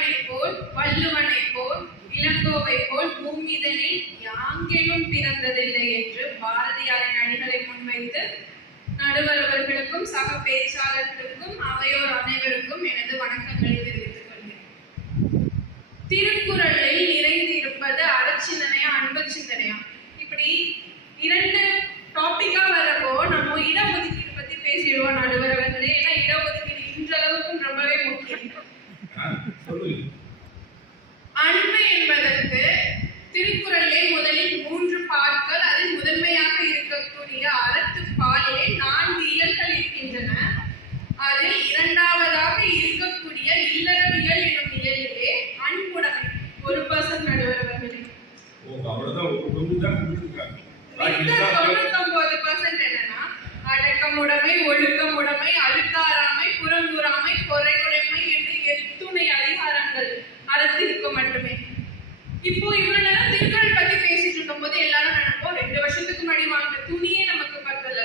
திருவள்ளுவனை போல் வள்ளுவனை போல் இளங்கோவை போல் பூமிதனை யாங்கெனும் பிறந்ததில்லை என்று பாரதியாரின் அடிகளை முன்வைத்து நடுவர் அவர்களுக்கும் சக பேச்சாளர்களுக்கும் அவையோர் அனைவருக்கும் எனது வணக்கங்களை தெரிவித்துக் கொள்கிறேன். திருக்குறளில் நிறைந்து இருப்பது அறச்சிந்தனையா அன்பு சிந்தனையா, இப்படி இரண்டு டாபிக்கா வரப்போ நம்ம இடஒதுக்கீடு பத்தி பேசிடுவோம் நடுவர் அவர்களே. ஏன்னா இடஒதுக்கீடு இன்றளவுக்கும் ரொம்பவே முக்கியம். அன்பு என்பதற்கு திருக்குறளிலே முதலில் 3 பாற்கள், அதில் முதன்மையாக இருக்கக்கூடிய அறத்துப்பாலிலே 4 இயல்கள் இருக்கின்றன. அதில் இரண்டாவதாக இருக்கக்கூடிய இல்லறவியல் என்னும் இயலிலே அன்புடைமை 1% நடுவர் அவர்களே. 99% என்னன்னா அடக்கமுடைமை, ஒழுக்கமுடைமை, அழுக்காராமை, புறங்கூறாமை, பொறையுடைமை என்று எத்துணை அதிகாரங்கள் அறத்திற்கு மட்டுமே. இப்போ இவ்வளவு நேரம் திருக்குறள் பத்தி பேசிட்டு இருக்கும் போது எல்லாரும் நினைப்போம் 2 வருஷத்துக்கு முன்னாடி வாங்கின துணியே நமக்கு பத்தல,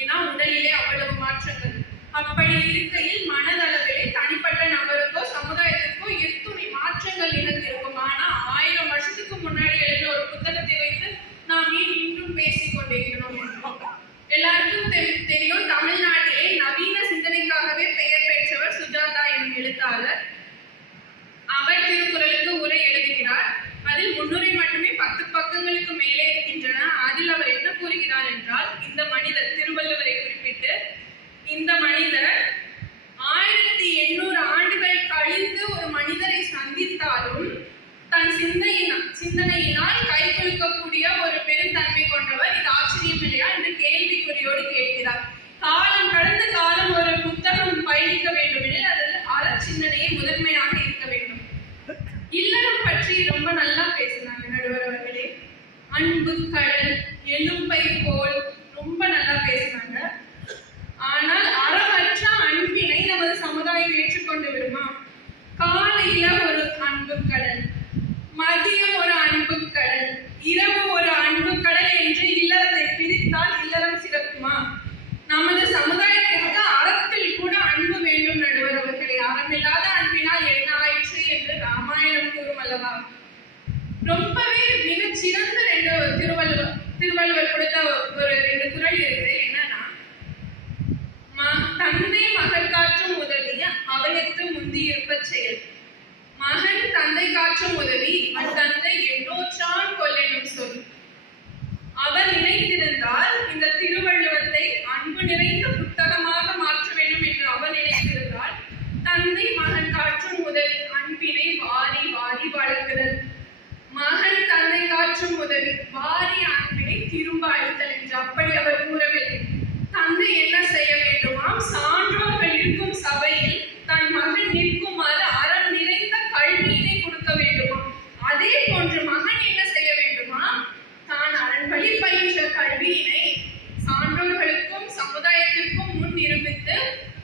ஏன்னா உடலிலே அவ்வளவு மாற்றங்கள். அப்படி இருக்கையில் மனதளவிலே தனிப்பட்ட நபருக்கோ சமுதாயத்திற்கோ எத்துணை மாற்றங்கள் நிகழ்ந்திருக்கும். ஆனா 1000 வருஷத்துக்கு முன்னாடி எழுதின ஒரு புத்தகத்தை வைத்து நாம் ஏன் இன்றும் பேசிக் கொண்டிருக்கிறோம் என்றோம். எல்லாருக்கும் தெரியும், தமிழ்நாட்டிலே நவீன சிந்தனைக்காகவே பெயர் பெற்றவர் சுஜாதா என்னும் எழுத்தாளர். அவர் திருக்குறளுக்கு உரை எழுதுகிறார். அதில் முன்னுரை மட்டுமே 10 பக்கங்களுக்கு மேலே இருக்கின்றன. அதில் அவர் என்ன கூறுகிறார் என்றால், இந்த மனிதர், திருவள்ளுவரை குறிப்பிட்டு, இந்த மனிதர் 1800 ஆண்டுகள் கழிந்து ஒரு மனிதரை சந்தித்தாலும் தன் சிந்தனையினால் கை குலுக்கக்கூடிய ஒரு பெருந்தன்மை கொண்டவர். இது ஆச்சரியம் இல்லையா என்று கேள்விக்குறியோடு கேட்கிறார். காலம் கடந்து காலம் ஒரு புத்தகம் பயணிக்க வேண்டும் எனில் அதில் அறச்சிந்தனையே முதன்மையாக இருக்க வேண்டும். இல்லறம் பற்றி ரொம்ப நல்லா பேசினாங்க நடுவர் அவர்களே. அன்பு கடல், எலும்பை போல் ரொம்ப நல்லா பேசினாங்க. ஆனால் அறமற்ற அன்பினை நமது சமுதாயம் ஏற்றுக்கொண்டு விடுமா? காலையில ஒரு அன்பு கடல், மதியம் ஒரு அன்பு கடல், இரவு ஒரு அன்பு கடல் என்று இல்லறத்தை பிரித்தால் இல்லறம் சிறக்குமா? நமது சமுதாயத்திற்கு அறத்தில் கூட அன்பு வேண்டும் நடுவர் அவர்களே. அறமில்லாத அன்பினால் என்ன ஆயிற்று என்று ராமாயணம் கூறும் அல்லவா? ரொம்பவே மிகச்சிறந்த 2 திருவள்ளுவர் கொடுத்த ஒரு 2 குறள் இருக்கு. என்னன்னா, தந்தை மகள் காற்றும் உதவி அவையத்து முந்தி இருப்ப செயல், மகன் தந்தை காற்றும் உதவி தந்தை எண்ணோற்றான் கொல்லெனும் சொல். அவர் நினைத்திருந்தால் இந்த திருவள்ளுவத்தை அன்பு நிறைந்த புத்தகமாக மாற்ற வேண்டும் என்று அவர் நினைத்திருந்தால், தந்தை மகன் காற்றும் உதவி அன்பினை வாரி வாரி வழங்குதல், மகன் தந்தை காற்றும் உதவி வாரி அன்பினை திரும்ப அளித்தல் என்று அப்படி அவர் கூறவில்லை. தந்தை என்ன செய்ய வேண்டுமாம்? சான்றோர்கள் இருக்கும் சபையில் தன் மகன் நிற்குமாறு அறம் நிறைந்த கல்வியினை கொடுக்க வேண்டுமாம். அதே போன்று மகன் என்ன செய்ய வேண்டுமா? தான் அறன்படி பயின்ற கல்வியினை சான்றோர்களுக்கும் சமுதாயத்திற்கும் முன் நிரூபித்து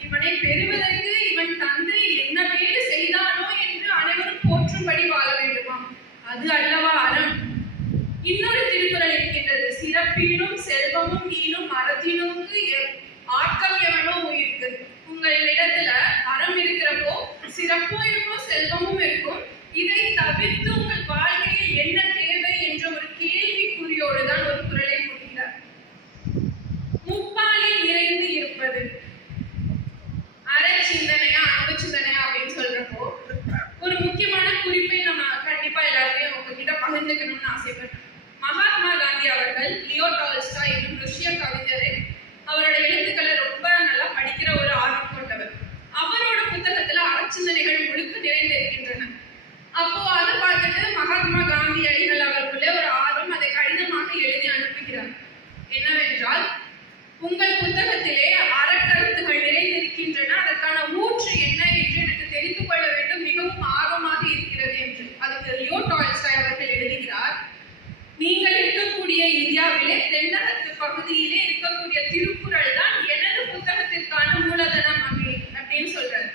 இவனை பெறுவதற்கு இவன் தந்தை என்ன வேறு செய்தானோ என்று அனைவரும் போற்றும்படி வாழ வேண்டுமாம். அது அல்லவா அறம்? இன்னொரு திருக்குறள் இருக்கின்றது, சிறப்பினும் செல்வமும் ஈனும் அறத்தினும் ஆக்கம் எவனோ உயிருக்கு. உங்களிடத்துல அறம் இருக்கிறப்போ சிறப்பும் இருக்கும், செல்வமும் இருக்கும். இதை தவிர்த்து உங்கள் வாழ்க்கையில் என்ன தேவை என்ற ஒரு கேள்விக்குறியோடு தான் ஒரு குறளை முடிக்கிறார். முப்பாலில் நிறைந்து இருப்பது அறச்சிந்தனையா அன்பு சிந்தனையா அப்படின்னு சொல்றப்போ ஒரு முக்கியமான குறிப்பை நம்ம கண்டிப்பா எல்லாத்தையும் உங்ககிட்ட பகிர்ந்துக்கணும்னு ஆசைப்படுறேன். மகாத்மா காந்தி அவர்கள் லியோ டால்ஸ்டாய் என்னும் ருஷ்ய கவிஞரை, அவரோட எழுத்துக்களை ரொம்ப நல்லா படிக்கிற ஒரு ஆர்வம் கொண்டவர். அவரோட புத்தகத்துல அறச்சிந்தனைகள் முழுக்க நிறைந்து இருக்கின்றன. அப்போ அதை பார்த்துட்டு மகாத்மா காந்தி அடிகள் அவருக்குள்ளே ஒரு ஆர்வம், அதை கடிதமாக எழுதி அனுப்புகிறார். என்னவென்றால், உங்கள் புத்தகத்திலே அறக்கருத்துகள் நிறைந்திருக்கின்றன, அதற்கான ஊற்று என்ன என்று எனக்கு தெரிந்து கொள்ள வேண்டும், மிகவும் ஆர்வமாக இருக்கிறது என்று. அதுக்கு லியோ டால்ஸ்டாய் அவர்கள் எழுதுகிறார், நீங்கள் இருக்கக்கூடிய இந்தியாவிலே தென்னகத்து பகுதியிலே இருக்கக்கூடிய திருக்குறள் தான் எனது புத்தகத்திற்கான மூலதனம் அப்படின்னு சொல்றாரு.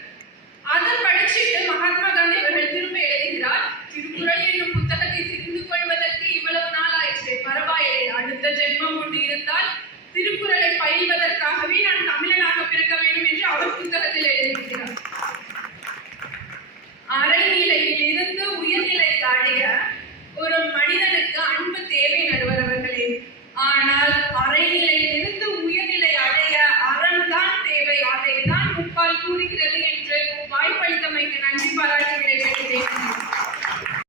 அதை படிச்சுட்டு மகாத்மா காந்தி அவர்கள் திரும்ப எழுதுகிறார், திருக்குறள் என்னும் புத்தகத்தை தெரிந்து கொள்வதற்கு இவ்வளவு நாள் ஆயிற்று, பரவாயில்லை, அடுத்த ஜென்மம் ஒன்று இருந்தால் திருக்குறளை பயில்வதற்காகவே நான் தமிழனாக பிறக்க வேண்டும் என்று அவர் புத்தகத்தில் எழுதியிருக்கிறார். அறநிலை கூறுகிறது